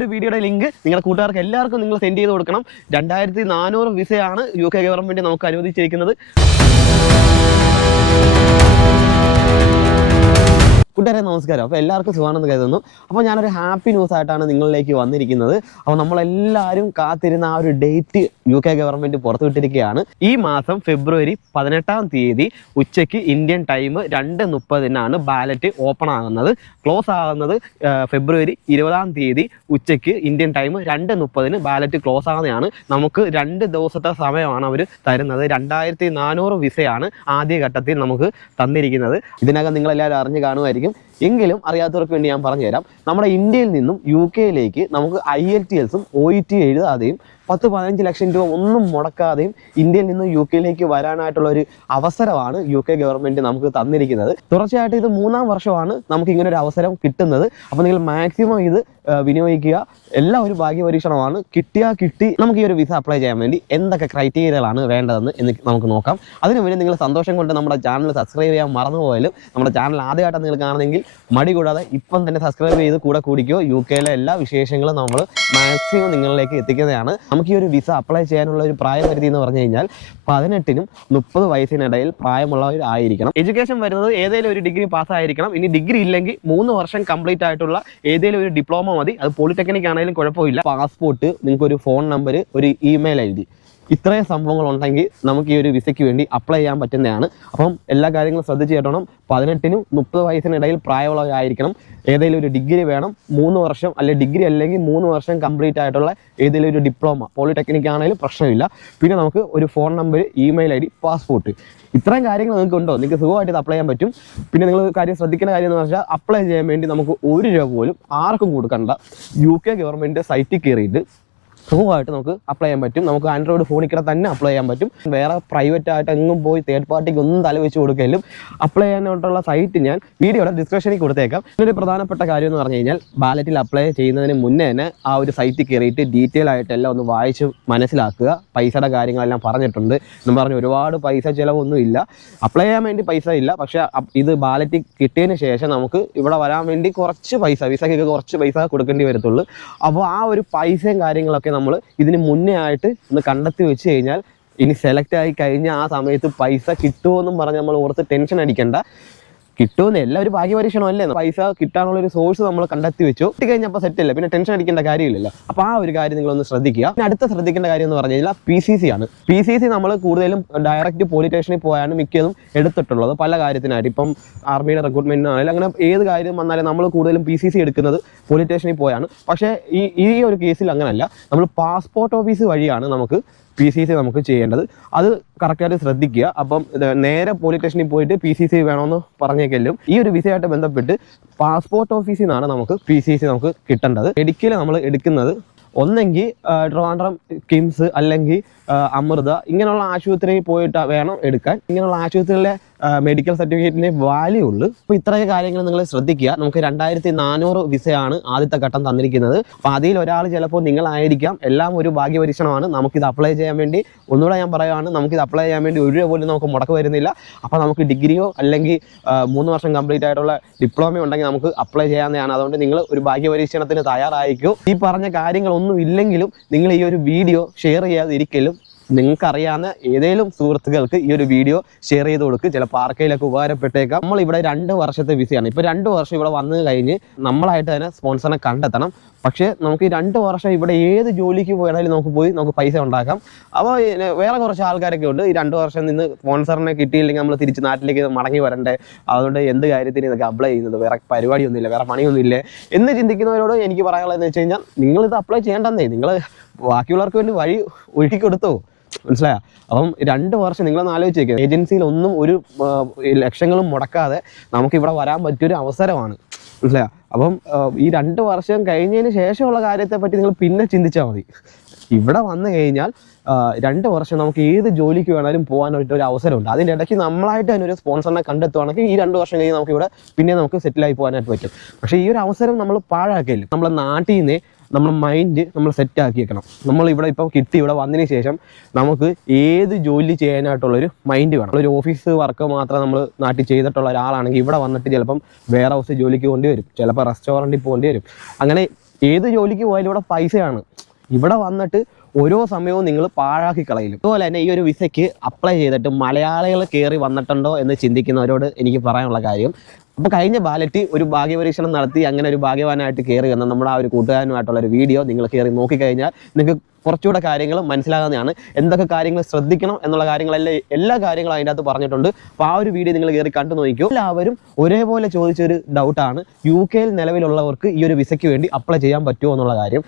ഒരു വീഡിയോയുടെ ലിങ്ക് നിങ്ങളുടെ കൂട്ടുകാർക്ക് എല്ലാവർക്കും നിങ്ങൾ സെൻഡ് ചെയ്ത് കൊടുക്കണം. 2400 വിസയാണ് UK ഗവൺമെൻറ് നമുക്ക് അനുവദിച്ചിരിക്കുന്നത്. കൂട്ടുകാരെ നമസ്കാരം. അപ്പോൾ എല്ലാവർക്കും സുഖമാണെന്ന് കരുതുന്നു. അപ്പോൾ ഞാനൊരു ഹാപ്പി ന്യൂസ് ആയിട്ടാണ് നിങ്ങളിലേക്ക് വന്നിരിക്കുന്നത്. അപ്പോൾ നമ്മളെല്ലാവരും കാത്തിരുന്ന ആ ഒരു ഡേറ്റ് UK ഗവൺമെൻറ് പുറത്തുവിട്ടിരിക്കുകയാണ്. ഈ മാസം ഫെബ്രുവരി 18-ാം തീയതി ഉച്ചയ്ക്ക് ഇന്ത്യൻ ടൈം 2:30 ബാലറ്റ് ഓപ്പൺ ആകുന്നത്. ക്ലോസ് ആകുന്നത് ഫെബ്രുവരി 20-ാം തീയതി ഉച്ചയ്ക്ക് ഇന്ത്യൻ ടൈം 2:30 ബാലറ്റ് ക്ലോസ് ആകുന്നതാണ്. നമുക്ക് 2 ദിവസത്തെ സമയമാണ് അവർ തരുന്നത്. 2400 വിസയാണ് ആദ്യഘട്ടത്തിൽ നമുക്ക് തന്നിരിക്കുന്നത്. ഇതിനകം നിങ്ങളെല്ലാവരും അറിഞ്ഞു കാണുമായിരിക്കും. എങ്കിലും അറിയാത്തവർക്ക് വേണ്ടി ഞാൻ പറഞ്ഞുതരാം. നമ്മുടെ ഇന്ത്യയിൽ നിന്നും UK നമുക്ക് IELTS OET എഴുതാതെയും 10-15 ലക്ഷം രൂപ ഒന്നും മുടക്കാതെയും ഇന്ത്യയിൽ നിന്നും UK വരാനായിട്ടുള്ള ഒരു അവസരമാണ് UK ഗവൺമെൻറ് നമുക്ക് തന്നിരിക്കുന്നത്. തുടർച്ചയായിട്ട് ഇത് 3-ാം വർഷമാണ് നമുക്ക് ഇങ്ങനെ ഒരു അവസരം കിട്ടുന്നത്. അപ്പോൾ നിങ്ങൾ മാക്സിമം ഇത് വിനിയോഗിക്കുക. എല്ലാം ഒരു ഭാഗ്യപരീക്ഷണമാണ്. കിട്ടി. നമുക്ക് ഈ ഒരു വിസ അപ്ലൈ ചെയ്യാൻ വേണ്ടി എന്തൊക്കെ ക്രൈറ്റീരിയകളാണ് വേണ്ടതെന്ന് നമുക്ക് നോക്കാം. അതിനുവേണ്ടി നിങ്ങൾ സന്തോഷം കൊണ്ട് നമ്മുടെ ചാനൽ സബ്സ്ക്രൈബ് ചെയ്യാൻ മറന്നുപോയാലും നമ്മുടെ ചാനൽ ആദ്യമായിട്ടാണ് നിങ്ങൾ കാണുന്നെങ്കിൽ മടി കൂടാതെ ഇപ്പം തന്നെ സബ്സ്ക്രൈബ് ചെയ്ത് കൂടിക്കോ. UK എല്ലാ വിശേഷങ്ങളും നമ്മൾ മാക്സിമം നിങ്ങളിലേക്ക് എത്തിക്കുന്നതാണ്. നമുക്ക് ഈ ഒരു വിസ അപ്ലൈ ചെയ്യാനുള്ള ഒരു പ്രായപരിധി എന്ന് പറഞ്ഞു കഴിഞ്ഞാൽ 18-നും 30 വയസ്സിനിടയിൽ പ്രായമുള്ളവരായിരിക്കണം. എഡ്യൂക്കേഷൻ വരുന്നത് ഏതെങ്കിലും ഒരു ഡിഗ്രി പാസ്സായിരിക്കണം. ഇനി ഡിഗ്രി ഇല്ലെങ്കിൽ 3 വർഷം കംപ്ലീറ്റ് ആയിട്ടുള്ള ഏതെങ്കിലും ഒരു ഡിപ്ലോമ മതി. അത് പോളിടെക്നിക് ആണെങ്കിലും കുഴപ്പമില്ല. പാസ്പോർട്ട്, നിങ്ങൾക്കൊരു ഫോൺ നമ്പർ, ഒരു ഇമെയിൽ ID, ഇത്രയും സംഭവങ്ങൾ ഉണ്ടെങ്കിൽ നമുക്ക് ഈ ഒരു വിസയ്ക്ക് വേണ്ടി അപ്ലൈ ചെയ്യാൻ പറ്റുന്നതാണ്. അപ്പം എല്ലാ കാര്യങ്ങളും ശ്രദ്ധിച്ച് കേട്ടോണം. 18-നും 30 വയസ്സിനിടയിൽ പ്രായമുള്ളവരായിരിക്കണം. ഏതെങ്കിലും ഒരു ഡിഗ്രി വേണം. 3 വർഷം, അല്ലെങ്കിൽ ഡിഗ്രി അല്ലെങ്കിൽ 3 വർഷം കംപ്ലീറ്റ് ആയിട്ടുള്ള ഏതെങ്കിലും ഒരു ഡിപ്ലോമ, പോളിടെക്നിക് ആണെങ്കിലും പ്രശ്നമില്ല. പിന്നെ നമുക്ക് ഒരു phone number, email ID, passport, ഇത്രയും കാര്യങ്ങൾ നിങ്ങൾക്ക് ഉണ്ടോ, നിങ്ങൾക്ക് സുഖമായിട്ട് ഇത് അപ്ലൈ ചെയ്യാൻ പറ്റും. പിന്നെ നിങ്ങൾ കാര്യം ശ്രദ്ധിക്കേണ്ട കാര്യം എന്ന് വെച്ചാൽ അപ്ലൈ ചെയ്യാൻ വേണ്ടി നമുക്ക് 1 രൂപ പോലും ആർക്കും കൊടുക്കണ്ട. UK ഗവൺമെൻറ് സൈറ്റിൽ കയറിയിട്ട് സുഖമായിട്ട് നമുക്ക് അപ്ലൈ ചെയ്യാൻ പറ്റും. നമുക്ക് ആൻഡ്രോയിഡ് ഫോണിൽ കൂടെ തന്നെ അപ്ലൈ ചെയ്യാൻ പറ്റും. വേറെ പ്രൈവറ്റ് ആയിട്ട് എങ്ങും പോയി തേർഡ് പാർട്ടിക്ക് ഒന്നും തലവെച്ച് കൊടുക്കലും. അപ്ലൈ ചെയ്യാനായിട്ടുള്ള സൈറ്റ് ഞാൻ വീഡിയോയുടെ ഡിസ്ക്രിപ്ഷനിൽ കൊടുത്തേക്കാം. ഒരു പ്രധാനപ്പെട്ട കാര്യം എന്ന് പറഞ്ഞു കഴിഞ്ഞാൽ ബാലറ്റിൽ അപ്ലൈ ചെയ്യുന്നതിന് മുന്നേ തന്നെ ആ ഒരു സൈറ്റിൽ കയറിയിട്ട് ഡീറ്റെയിൽ ആയിട്ടെല്ലാം ഒന്ന് വായിച്ച് മനസ്സിലാക്കുക. പൈസയുടെ കാര്യങ്ങളെല്ലാം പറഞ്ഞിട്ടുണ്ട് എന്ന് പറഞ്ഞ് ഒരുപാട് പൈസ ചിലവൊന്നും ഇല്ല. അപ്ലൈ ചെയ്യാൻ വേണ്ടി പൈസ ഇല്ല. പക്ഷേ ഇത് ബാലറ്റ് കിട്ടിയതിന് ശേഷം നമുക്ക് ഇവിടെ വരാൻ വേണ്ടി കുറച്ച് പൈസ, വിസയ്ക്ക് കുറച്ച് പൈസ കൊടുക്കേണ്ടി വരത്തുള്ളൂ. അപ്പോൾ ആ ഒരു പൈസയും കാര്യങ്ങളൊക്കെ നമ്മൾ ഇതിന് മുന്നേ ആയിട്ട് ഒന്ന് കണ്ടെത്തി വെച്ച് കഴിഞ്ഞാൽ ഇനി സെലക്ട് ആയി കഴിഞ്ഞാൽ ആ സമയത്ത് പൈസ കിട്ടുമോയെന്നും പറഞ്ഞ് നമ്മൾ ഓർത്ത് ടെൻഷൻ അടിക്കണ്ട. കിട്ടുമെന്ന് എല്ലാം ഒരു ഭാഗ്യപരീക്ഷണമല്ലേ. പൈസ കിട്ടാനുള്ളൊരു സോഴ്സ് നമ്മൾ കണ്ടെത്തി വെച്ചു. കിട്ടിക്കഴിഞ്ഞപ്പോൾ സെറ്റല്ലേ, പിന്നെ ടെൻഷൻ അടിക്കേണ്ട കാര്യമില്ലല്ലോ. അപ്പോൾ ആ ഒരു കാര്യം നിങ്ങളൊന്ന് ശ്രദ്ധിക്കുക. പിന്നെ അടുത്ത ശ്രദ്ധിക്കേണ്ട കാര്യം എന്ന് പറഞ്ഞു കഴിഞ്ഞാൽ PCC ആണ്. PCC നമ്മൾ കൂടുതലും ഡയറക്റ്റ് പോലീസ് സ്റ്റേഷനിൽ പോയാണ് മിക്കതും എടുത്തിട്ടുള്ളത് പല കാര്യത്തിനായിട്ട്. ഇപ്പം ആർമിയുടെ റിക്രൂട്ട്മെൻറ്റിനാണെങ്കിലും അങ്ങനെ ഏത് കാര്യം വന്നാലും നമ്മൾ കൂടുതലും PCC എടുക്കുന്നത് പോലീസ് സ്റ്റേഷനിൽ പോയാണ്. പക്ഷേ ഈ ഒരു കേസിൽ അങ്ങനെയല്ല. നമ്മൾ പാസ്പോർട്ട് ഓഫീസ് വഴിയാണ് നമുക്ക് PCC നമുക്ക് ചെയ്യേണ്ടത്. അത് കറക്റ്റായിട്ട് ശ്രദ്ധിക്കുക. അപ്പം നേരെ പോലീസ് സ്റ്റേഷനിൽ പോയിട്ട് PCC വേണമെന്ന് പറഞ്ഞേക്കലും ഈ ഒരു വിസയായിട്ട് ബന്ധപ്പെട്ട് പാസ്പോർട്ട് ഓഫീസിൽ നിന്നാണ് നമുക്ക് PCC നമുക്ക് കിട്ടേണ്ടത്. മെഡിക്കൽ നമ്മൾ എടുക്കുന്നത് ഒന്നെങ്കിൽ ട്രിവാൻഡ്രം കിംസ് അല്ലെങ്കിൽ അമൃത ഇങ്ങനെയുള്ള ആശുപത്രിയിൽ പോയിട്ട് വേണം എടുക്കാൻ. ഇങ്ങനെയുള്ള ആശുപത്രിയിലെ മെഡിക്കൽ സർട്ടിഫിക്കറ്റിന് വാല്യൂ ഉള്ളൂ. അപ്പോൾ ഇത്രയും കാര്യങ്ങൾ നിങ്ങൾ ശ്രദ്ധിക്കുക. നമുക്ക് 2400 വിസയാണ് ആദ്യത്തെ ഘട്ടം തന്നിരിക്കുന്നത്. അപ്പോൾ അതിൽ ഒരാൾ ചിലപ്പോൾ നിങ്ങളായിരിക്കാം. എല്ലാം ഒരു ഭാഗ്യപരീക്ഷണമാണ്. നമുക്കിത് അപ്ലൈ ചെയ്യാൻ വേണ്ടി ഒന്നുകൂടെ ഞാൻ പറയുകയാണ്, നമുക്കിത് അപ്ലൈ ചെയ്യാൻ വേണ്ടി 1 രൂപ പോലും നമുക്ക് മുടക്ക് വരുന്നില്ല. അപ്പോൾ നമുക്ക് ഡിഗ്രിയോ അല്ലെങ്കിൽ 3 വർഷം കംപ്ലീറ്റ് ആയിട്ടുള്ള ഡിപ്ലോമയോ ഉണ്ടെങ്കിൽ നമുക്ക് അപ്ലൈ ചെയ്യാവുന്നതാണ്. അതുകൊണ്ട് നിങ്ങൾ ഒരു ഭാഗ്യപരീക്ഷണത്തിന് തയ്യാറായിരിക്കും. ഈ പറഞ്ഞ കാര്യങ്ങളൊന്നും ഇല്ലെങ്കിലും നിങ്ങൾ ഈ ഒരു വീഡിയോ ഷെയർ ചെയ്യാതിരിക്കലും. നിങ്ങൾക്കറിയാവുന്ന ഏതെങ്കിലും സുഹൃത്തുക്കൾക്ക് ഈ ഒരു വീഡിയോ ഷെയർ ചെയ്ത് കൊടുക്കുക. ചിലപ്പോൾ ആർക്കെങ്കിലൊക്കെ ഉപകാരപ്പെട്ടേക്കാം. നമ്മളിവിടെ 2 വർഷത്തെ വിസയാണ്. ഇപ്പോൾ 2 വർഷം ഇവിടെ വന്നു കഴിഞ്ഞ് നമ്മളായിട്ട് തന്നെ സ്പോൺസറിനെ കണ്ടെത്തണം. പക്ഷേ നമുക്ക് ഈ 2 വർഷം ഇവിടെ ഏത് ജോലിക്ക് പോയാലും നമുക്ക് പൈസ ഉണ്ടാക്കാം. അപ്പോൾ വേറെ കുറച്ച് ആൾക്കാരൊക്കെ ഉണ്ട് ഈ 2 വർഷം നിന്ന് സ്പോൺസറിനെ കിട്ടിയില്ലെങ്കിൽ നമ്മൾ തിരിച്ച് നാട്ടിലേക്ക് മടങ്ങി വരണ്ടേ, അതുകൊണ്ട് എന്ത് കാര്യത്തിന് ഇതൊക്കെ അപ്ലൈ ചെയ്യുന്നത്, വേറെ പരിപാടിയൊന്നുമില്ല, വേറെ പണിയൊന്നുമില്ല എന്ന് ചിന്തിക്കുന്നവരോട് എനിക്ക് പറയാനുള്ളതെന്ന് വെച്ച് കഴിഞ്ഞാൽ നിങ്ങളിത് അപ്ലൈ ചെയ്യേണ്ടെന്നേ. നിങ്ങൾ ബാക്കിയുള്ളവർക്ക് വേണ്ടി വഴി ഒഴുക്കി കൊടുത്തോ, മനസ്സിലായോ? അപ്പം 2 വർഷം നിങ്ങളൊന്ന് ആലോചിച്ചേക്കുക. ഏജൻസിയിൽ ഒന്നും ഒരു ലക്ഷങ്ങളും മുടക്കാതെ നമുക്കിവിടെ വരാൻ പറ്റിയൊരു അവസരമാണ്, മനസ്സിലായോ? അപ്പം ഈ 2 വർഷം കഴിഞ്ഞതിന് ശേഷമുള്ള കാര്യത്തെപ്പറ്റി നിങ്ങൾ പിന്നെ ചിന്തിച്ചാൽ മതി. ഇവിടെ വന്നു കഴിഞ്ഞാൽ 2 വർഷം നമുക്ക് ഏത് ജോലിക്ക് വേണമെങ്കിലും പോകാനായിട്ടൊരു അവസരമുണ്ട്. അതിൻ്റെ ഇടയ്ക്ക് നമ്മളായിട്ട് തന്നെ ഒരു സ്പോൺസറിനെ കണ്ടെത്തുവാണെങ്കിൽ ഈ 2 വർഷം കഴിഞ്ഞ് നമുക്ക് സെറ്റിലായി പോകാനായിട്ട് പറ്റും. പക്ഷേ ഈ ഒരു അവസരം നമ്മൾ പാഴാക്കില്ല. നമ്മളെ നാട്ടിൽ നിന്ന് നമ്മുടെ മൈൻഡ് നമ്മൾ സെറ്റാക്കി വെക്കണം. നമ്മളിവിടെ ഇപ്പം കിട്ടി ഇവിടെ വന്നതിന് ശേഷം നമുക്ക് ഏത് ജോലി ചെയ്യാനായിട്ടുള്ളൊരു മൈൻഡ് വേണം. ഒരു ഓഫീസ് വർക്ക് മാത്രം നമ്മൾ നാട്ടിൽ ചെയ്തിട്ടുള്ള ഒരാളാണെങ്കിൽ ഇവിടെ വന്നിട്ട് ചിലപ്പം വെയർ ഹൗസ് ജോലിക്ക് പോകേണ്ടി വരും, ചിലപ്പോൾ റെസ്റ്റോറൻറ്റിൽ പോകേണ്ടി വരും. അങ്ങനെ ഏത് ജോലിക്ക് പോയാലും ഇവിടെ പൈസയാണ്. ഇവിടെ വന്നിട്ട് ഓരോ സമയവും നിങ്ങൾ പാഴാക്കി കളയിലും. അതുപോലെ തന്നെ ഈ ഒരു വിസയ്ക്ക് അപ്ലൈ ചെയ്തിട്ട് മലയാളികൾ കയറി വന്നിട്ടുണ്ടോ എന്ന് ചിന്തിക്കുന്നവരോട് എനിക്ക് പറയാനുള്ള കാര്യം, അപ്പോൾ കഴിഞ്ഞ ബാലറ്റ് ഒരു ഭാഗ്യപരീക്ഷണം നടത്തി അങ്ങനെ ഒരു ഭാഗ്യവാനായിട്ട് കയറി വന്ന നമ്മുടെ ആ ഒരു കൂട്ടുകാരനുമായിട്ടുള്ള ഒരു വീഡിയോ നിങ്ങൾ കയറി നോക്കിക്കഴിഞ്ഞാൽ നിങ്ങൾക്ക് കുറച്ചുകൂടെ കാര്യങ്ങൾ മനസ്സിലാകുന്നതാണ്. എന്തൊക്കെ കാര്യങ്ങൾ ശ്രദ്ധിക്കണം എന്നുള്ള കാര്യങ്ങളെല്ലാം എല്ലാ കാര്യങ്ങളും അതിൻ്റെ അകത്ത് പറഞ്ഞിട്ടുണ്ട്. അപ്പോൾ ആ ഒരു വീഡിയോ നിങ്ങൾ കയറി കണ്ടു നോക്കിക്കോ. എല്ലാവരും ഒരേപോലെ ചോദിച്ചൊരു ഡൗട്ടാണ്, UK നിലവിലുള്ളവർക്ക് ഈ ഒരു വിസയ്ക്ക് വേണ്ടി അപ്ലൈ ചെയ്യാൻ പറ്റുമോ എന്നുള്ള കാര്യം.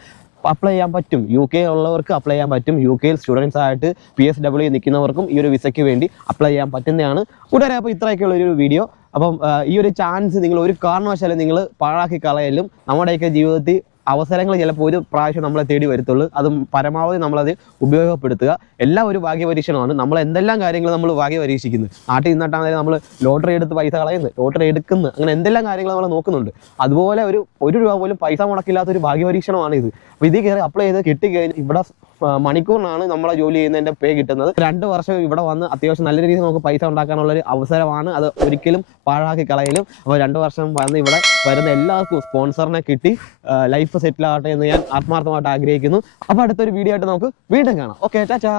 അപ്ലൈ ചെയ്യാൻ പറ്റും, UK ഉള്ളവർക്ക് അപ്ലൈ ചെയ്യാൻ പറ്റും. UK സ്റ്റുഡൻസ് ആയിട്ട് PSW നിൽക്കുന്നവർക്കും ഈ ഒരു വിസയ്ക്ക് വേണ്ടി അപ്ലൈ ചെയ്യാൻ പറ്റുന്നതാണ്. കൂട്ടുകാരെ, അപ്പോൾ ഇത്രയൊക്കെയുള്ള ഒരു വീഡിയോ. അപ്പം ഈ ഒരു ചാൻസ് നിങ്ങൾ ഒരു കാരണവശാലും നിങ്ങൾ പാഴാക്കി കളയലും. നമ്മുടെയൊക്കെ ജീവിതത്തിൽ അവസരങ്ങൾ ചിലപ്പോൾ ഒരു പ്രാവശ്യം നമ്മളെ തേടി വരത്തുള്ളൂ. അത് പരമാവധി നമ്മളത് ഉപയോഗപ്പെടുത്തുക. എല്ലാം ഒരു ഭാഗ്യപരീക്ഷണമാണ്. നമ്മൾ എന്തെല്ലാം കാര്യങ്ങൾ നമ്മൾ ഭാഗ്യപരീക്ഷിക്കുന്നു. നാട്ടിൽ നിന്നിട്ടാണെങ്കിലും നമ്മൾ ലോട്ടറി എടുത്ത് പൈസ കളയുന്നു, ലോട്ടറി എടുക്കുന്നു, അങ്ങനെ എന്തെല്ലാം കാര്യങ്ങൾ നമ്മൾ നോക്കുന്നുണ്ട്. അതുപോലെ ഒരു രൂപ പോലും പൈസ മുടക്കില്ലാത്തൊരു ഭാഗ്യപരീക്ഷണമാണ് ഇത്. അപ്പോൾ ഇതിൽ കയറി അപ്ലൈ ചെയ്ത് കിട്ടിക്കഴിഞ്ഞ് ഇവിടെ മണിക്കൂറിനാണ് നമ്മളെ ജോലി ചെയ്യുന്നതിൻ്റെ പേ കിട്ടുന്നത്. 2 വർഷം ഇവിടെ വന്ന് അത്യാവശ്യം നല്ല രീതിയിൽ നമുക്ക് പൈസ ഉണ്ടാക്കാനുള്ളൊരു അവസരമാണ്. അത് ഒരിക്കലും പാഴാക്കി കളയലും. അപ്പോൾ 2 വർഷം വന്ന് ഇവിടെ വരുന്ന എല്ലാവർക്കും സ്പോൺസറിനെ കിട്ടി ലൈഫ് സെറ്റിൽ ആകട്ടെ എന്ന് ഞാൻ ആത്മാർത്ഥമായിട്ട് ആഗ്രഹിക്കുന്നു. അപ്പോൾ അടുത്തൊരു വീഡിയോ ആയിട്ട് നമുക്ക് വീണ്ടും കാണാം. ഓക്കെ, ടാറ്റാ.